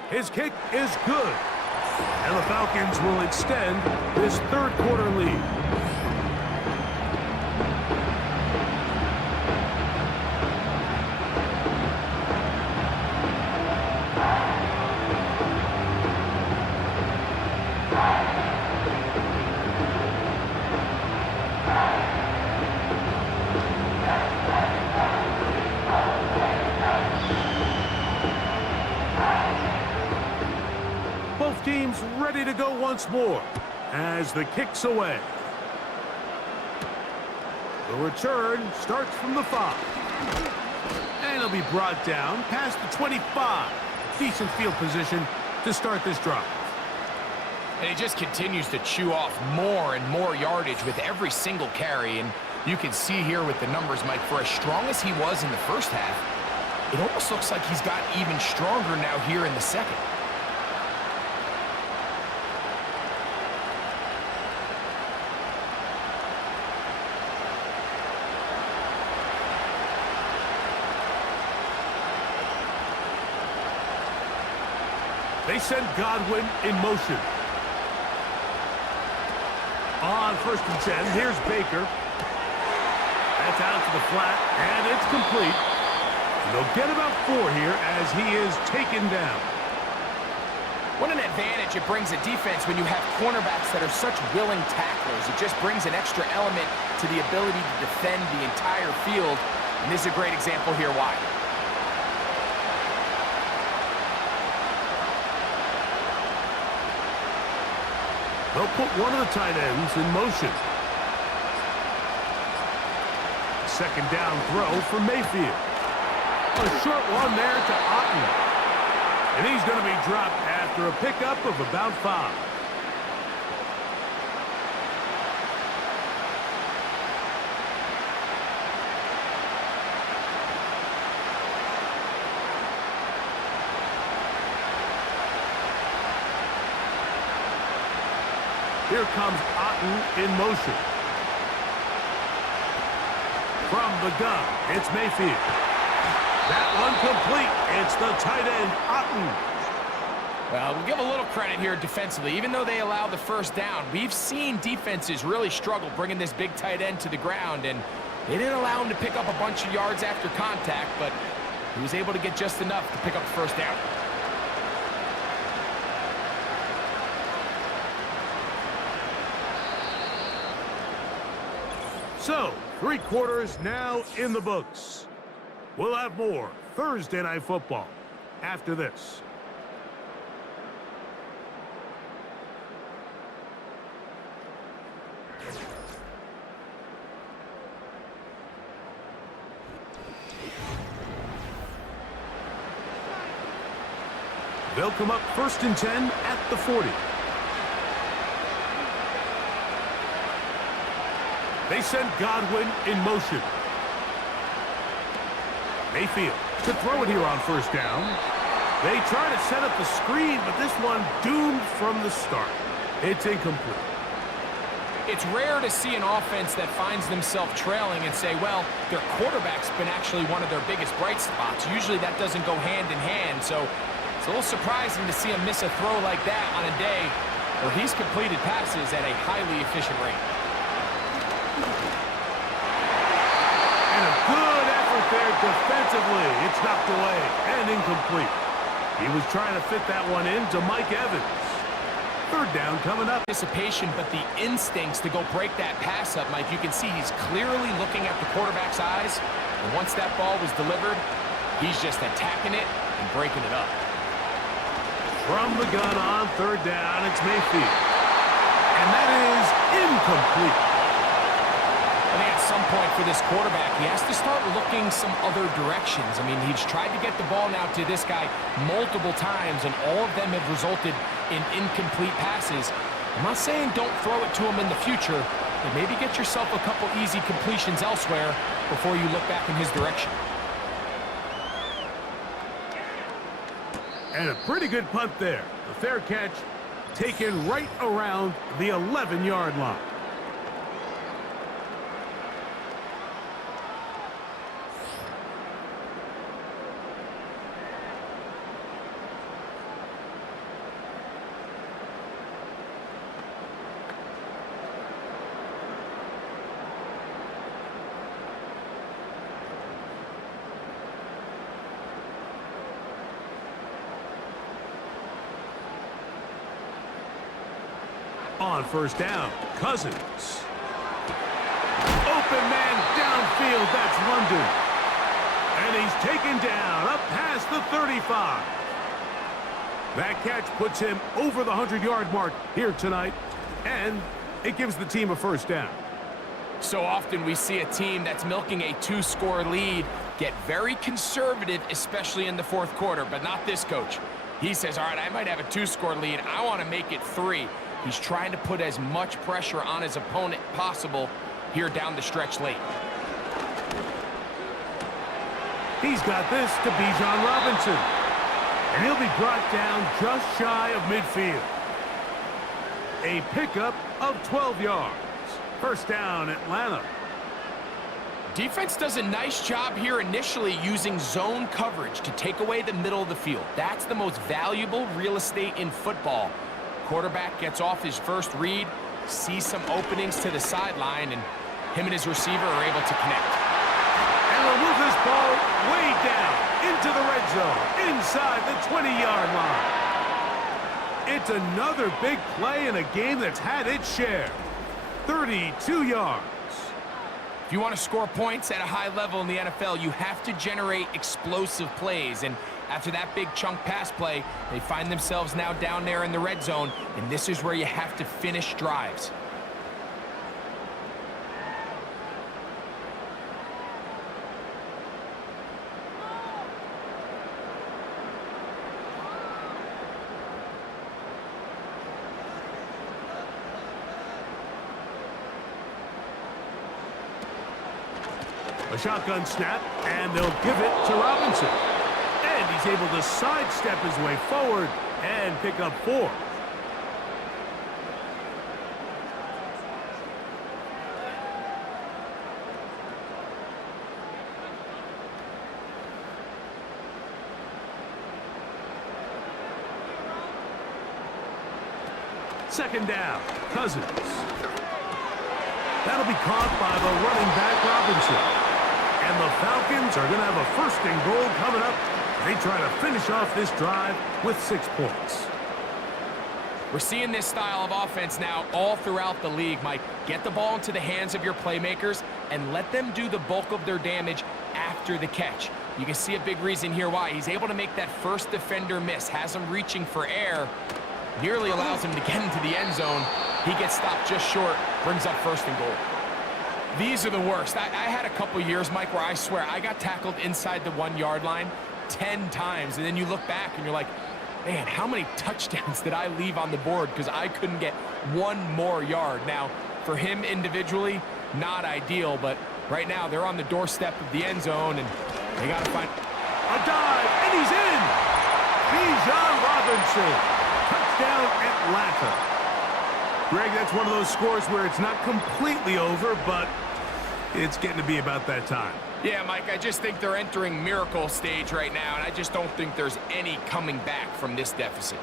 His kick is good. And the Falcons will extend this 3rd quarter lead. Both teams ready to go once more as the kick's away. The return starts from the 5. And it'll be brought down past the 25. Decent field position to start this drive. And he just continues to chew off more and more yardage with every single carry. And you can see here with the numbers, Mike, for as strong as he was in the first half, it almost looks like he's got even stronger now here in the second. They send Godwin in motion. On 1st and 10, here's Baker. That's out to the flat, and it's complete. And they'll get about 4 here as he is taken down. What an advantage it brings a defense when you have cornerbacks that are such willing tacklers. It just brings an extra element to the ability to defend the entire field. And this is a great example here why. They'll put one of the tight ends in motion. Second down throw for Mayfield. A short one there to Otten. And he's going to be dropped after a pickup of about 5. Here comes Otten in motion. From the gun, it's Mayfield. That one complete. It's the tight end, Otten. Well, we'll give a little credit here defensively. Even though they allow the first down, we've seen defenses really struggle bringing this big tight end to the ground, and they didn't allow him to pick up a bunch of yards after contact, but he was able to get just enough to pick up the first down. So, 3 quarters now in the books. We'll have more Thursday Night Football after this. They'll come up 1st and 10 at the 40. They send Godwin in motion. Mayfield to throw it here on 1st down. They try to set up the screen, but this one doomed from the start. It's incomplete. It's rare to see an offense that finds themselves trailing and say, well, their quarterback's been actually one of their biggest bright spots. Usually that doesn't go hand in hand, so it's a little surprising to see him miss a throw like that on a day where he's completed passes at a highly efficient rate. And a good effort there but defensively, it's knocked away and incomplete. He was trying to fit that one in to Mike Evans. Third down coming up. Anticipation, but the instincts to go break that pass up, Mike, you can see he's clearly looking at the quarterback's eyes. And once that ball was delivered, he's just attacking it and breaking it up. From the gun on third down, it's Mayfield. And that is incomplete. I think at some point for this quarterback, he has to start looking some other directions. I mean, he's tried to get the ball now to this guy multiple times, and all of them have resulted in incomplete passes. I'm not saying don't throw it to him in the future, but maybe get yourself a couple easy completions elsewhere before you look back in his direction. And a pretty good punt there. A fair catch taken right around the 11-yard line. On first down, Cousins. Open man downfield, that's London. And he's taken down up past the 35. That catch puts him over the 100-yard mark here tonight, and it gives the team a first down. So often we see a team that's milking a two-score lead get very conservative, especially in the fourth quarter, but not this coach. He says, all right, I might have a two-score lead. I want to make it 3. He's trying to put as much pressure on his opponent possible here down the stretch late. He's got this to Bijan Robinson. And he'll be brought down just shy of midfield. A pickup of 12 yards. First down, Atlanta. Defense does a nice job here initially using zone coverage to take away the middle of the field. That's the most valuable real estate in football. Quarterback gets off his first read, sees some openings to the sideline, and him and his receiver are able to connect. And they'll move this ball way down into the red zone, inside the 20-yard line. It's another big play in a game that's had its share. 32 yards. If you want to score points at a high level in the NFL, you have to generate explosive plays. And after that big chunk pass play, they find themselves now down there in the red zone, and this is where you have to finish drives. A shotgun snap, and they'll give it to Robinson. And he's able to sidestep his way forward and pick up 4. Second down, Cousins. That'll be caught by the running back Robinson. And the Falcons are going to have a first and goal coming up. They try to finish off this drive with 6 points. We're seeing this style of offense now all throughout the league, Mike. Get the ball into the hands of your playmakers and let them do the bulk of their damage after the catch. You can see a big reason here why. He's able to make that first defender miss, has him reaching for air, nearly allows him to get into the end zone. He gets stopped just short, brings up first and goal. These are the worst. I had a couple years, Mike, where I swear I got tackled inside the 1-yard line 10 times. And then you look back and you're like, man, how many touchdowns did I leave on the board because I couldn't get 1 more yard? Now, for him individually, not ideal, but right now they're on the doorstep of the end zone, and they got to find a dive, and he's in. Bijan Robinson, touchdown Atlanta. Greg, that's one of those scores where it's not completely over, but it's getting to be about that time. Yeah, Mike, I just think they're entering miracle stage right now, and I just don't think there's any coming back from this deficit.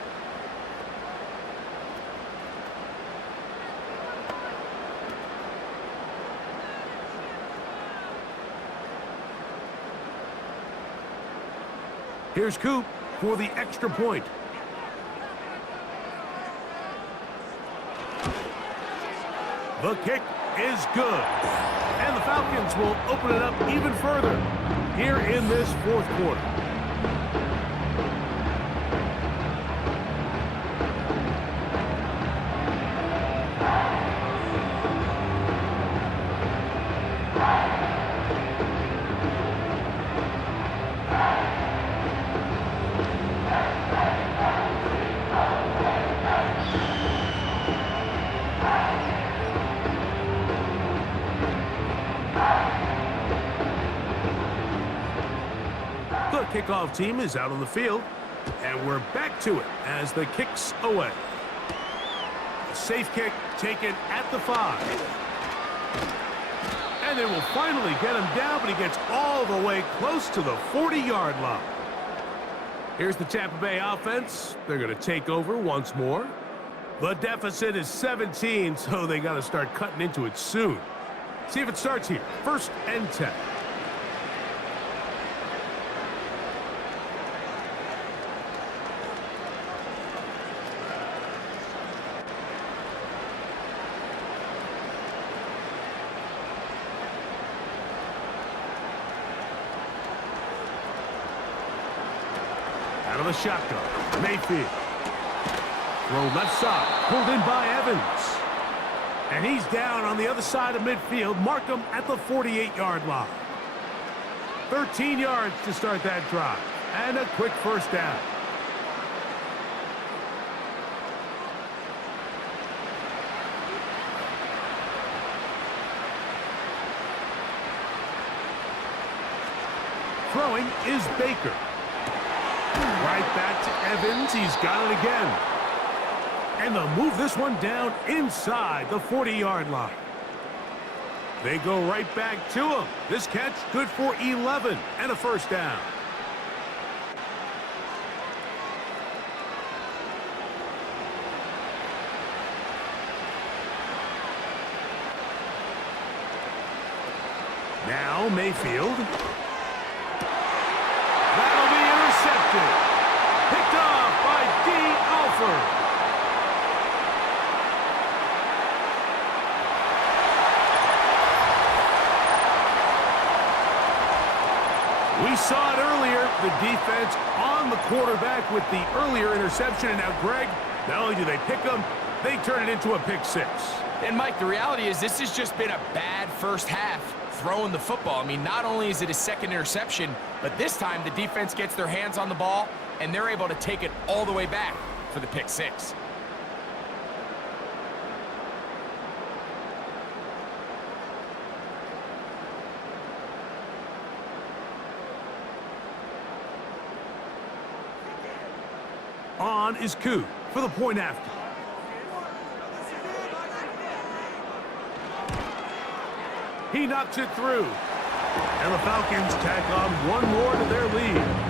Here's Coop for the extra point. The kick is good. And the Falcons will open it up even further here in this fourth quarter. The kickoff team is out on the field, and we're back to it as the kick's away. A safe kick taken at the 5. And they will finally get him down, but he gets all the way close to the 40-yard line. Here's the Tampa Bay offense. They're going to take over once more. The deficit is 17, so they got to start cutting into it soon. See if it starts here. 1st and 10. Out of the shotgun, Mayfield. Throw left side, pulled in by Evans. And he's down on the other side of midfield. Mark him at the 48-yard line. 13 yards to start that drive. And a quick first down. Throwing is Baker. Right back to Evans. He's got it again. And they'll move this one down inside the 40-yard line. They go right back to him. This catch good for 11 and a first down. Now Mayfield. That'll be intercepted. Picked off by D. Alford. We saw it earlier, the defense on the quarterback with the earlier interception. And now, Greg, not only do they pick him, they turn it into a pick 6. And, Mike, the reality is this has just been a bad first half throwing the football. I mean, not only is it a second interception, but this time the defense gets their hands on the ball, and they're able to take it all the way back for the pick 6. On is Koo for the point after. He knocks it through. And the Falcons tack on one more to their lead.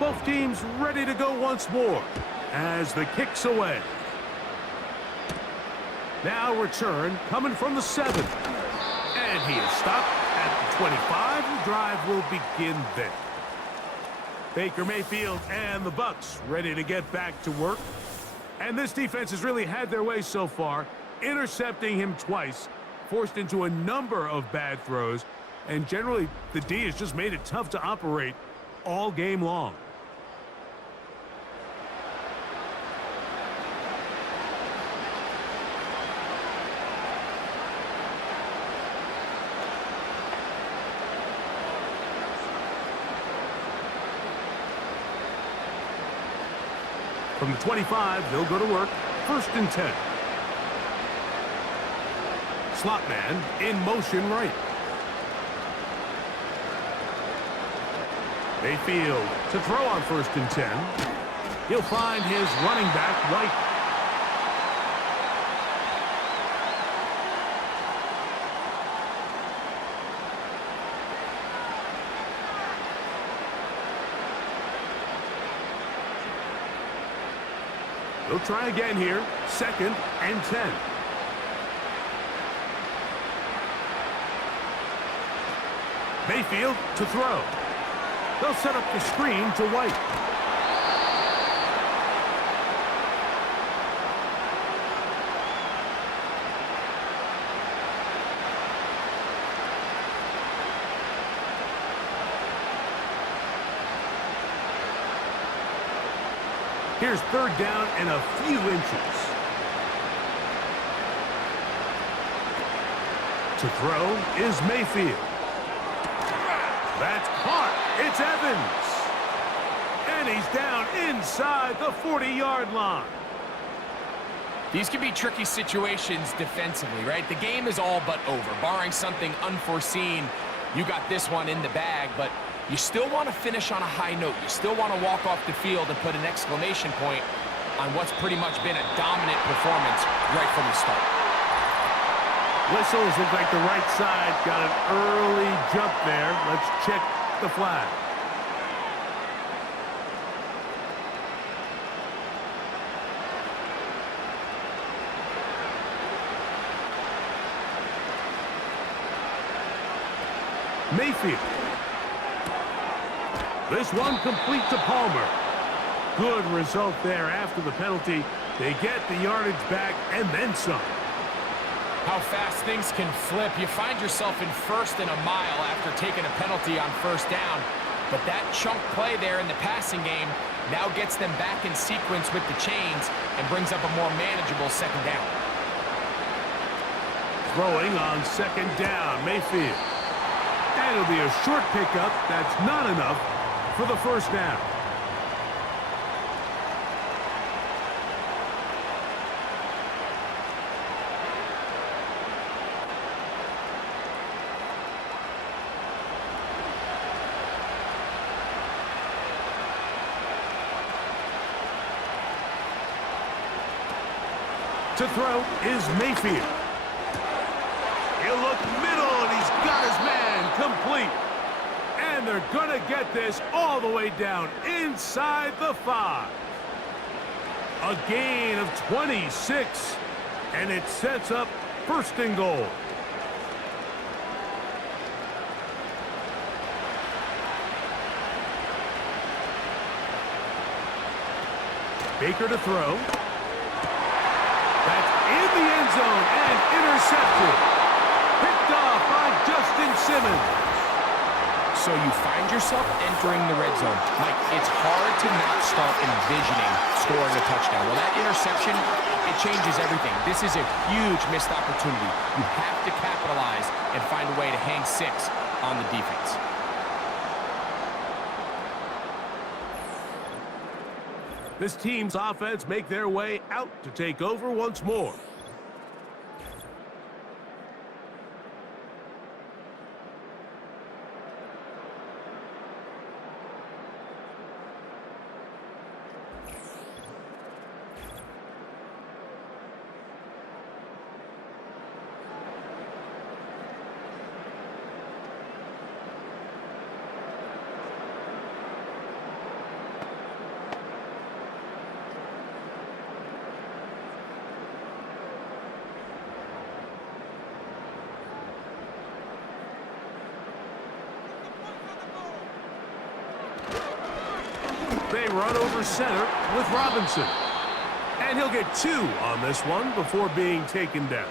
Both teams ready to go once more as the kick's away. Now return coming from the 7. And he is stopped at the 25. The drive will begin there. Baker Mayfield and the Bucs ready to get back to work. And this defense has really had their way so far, intercepting him twice, forced into a number of bad throws, and generally the D has just made it tough to operate all game long. From the 25, they'll go to work. 1st and 10. Slot man in motion right. Mayfield to throw on 1st and 10. He'll find his running back, White. He'll try again here. 2nd and 10. Mayfield to throw. They'll set up the screen to White. Here's 3rd down and a few inches. To throw is Mayfield. That's caught. It's Evans. And he's down inside the 40-yard line. These can be tricky situations defensively, right? The game is all but over. Barring something unforeseen, you got this one in the bag, but you still want to finish on a high note. You still want to walk off the field and put an exclamation point on what's pretty much been a dominant performance right from the start. Whistles look like the right side got an early jump there. Let's check the flag. Mayfield. This one complete to Palmer. Good result there after the penalty. They get the yardage back and then some. How fast things can flip. You find yourself in 1st and a mile after taking a penalty on 1st down. But that chunk play there in the passing game now gets them back in sequence with the chains and brings up a more manageable 2nd down. Throwing on 2nd down, Mayfield. And it'll be a short pickup. That's not enough for the 1st down. To throw is Mayfield. He'll look middle, and he's got his man complete. And they're going to get this all the way down inside the 5. A gain of 26, and it sets up 1st and goal. Baker to throw. That's in the end zone and intercepted. Picked off by Justin Simmons. So you find yourself entering the red zone. Mike, it's hard to not start envisioning scoring a touchdown. Well, that interception, it changes everything. This is a huge missed opportunity. You have to capitalize and find a way to hang 6 on the defense. This team's offense make their way out to take over once more. They run over center with Robinson. And he'll get 2 on this one before being taken down.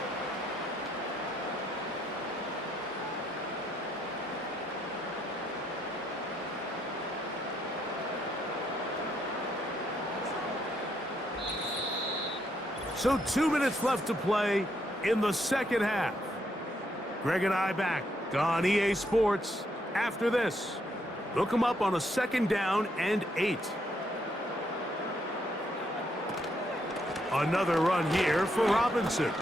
So 2 minutes left to play in the 2nd half. Greg and I back on EA Sports after this. Look them up on a 2nd down and 8. Another run here for Robinson.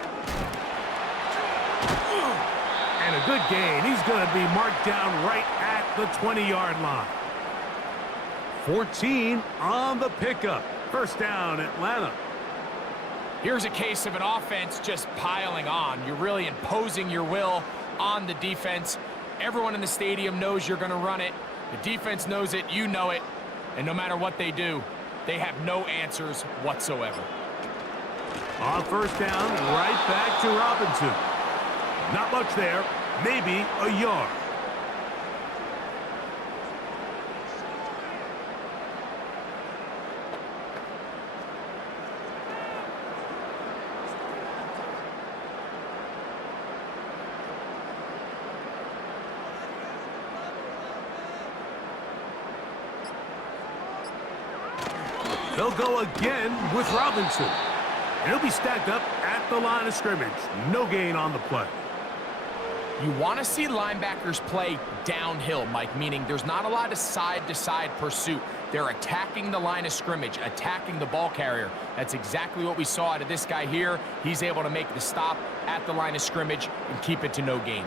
And a good gain. He's going to be marked down right at the 20-yard line. 14 on the pickup. First down, Atlanta. Here's a case of an offense just piling on. You're really imposing your will on the defense. Everyone in the stadium knows you're going to run it. The defense knows it, you know it. And no matter what they do, they have no answers whatsoever. On first down, right back to Robinson. Not much there, maybe a yard. They'll go again with Robinson. And he'll be stacked up at the line of scrimmage. No gain on the play. You want to see linebackers play downhill, Mike, meaning there's not a lot of side-to-side pursuit. They're attacking the line of scrimmage, attacking the ball carrier. That's exactly what we saw out of this guy here. He's able to make the stop at the line of scrimmage and keep it to no gain.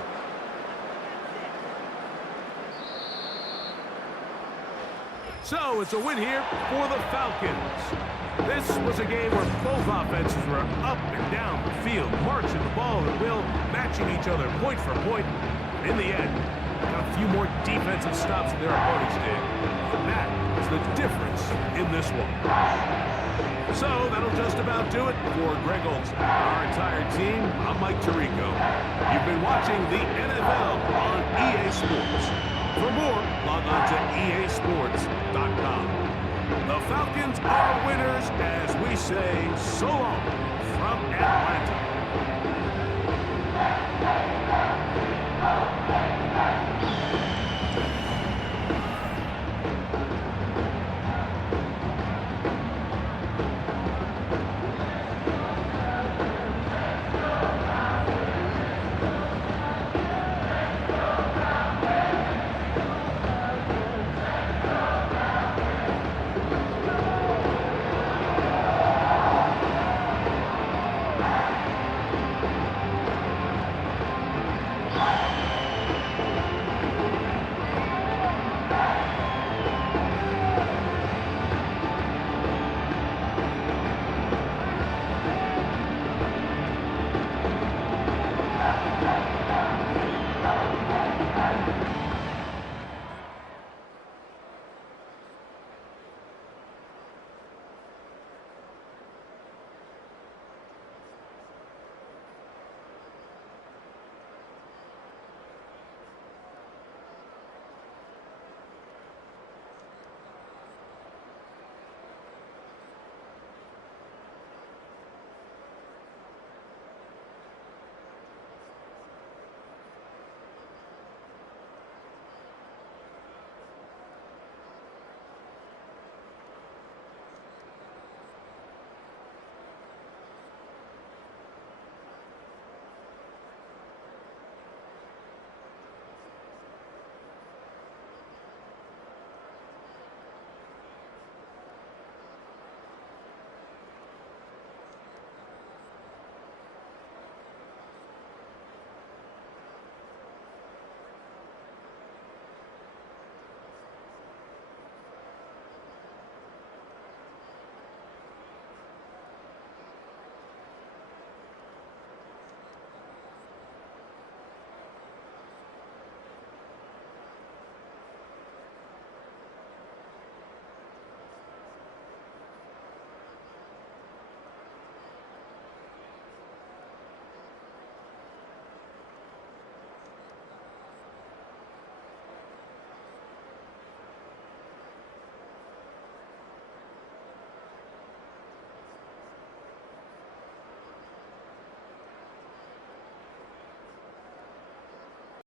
So it's a win here for the Falcons. This was a game where both offenses were up and down the field, marching the ball at will, matching each other point for point. In the end, got a few more defensive stops than their opponents did. And that is the difference in this one. So that'll just about do it for Greg Olson. Our entire team, I'm Mike Tirico. You've been watching the NFL on EA Sports. For more, log on to easports.com. The Falcons are winners as we say so long from Atlanta.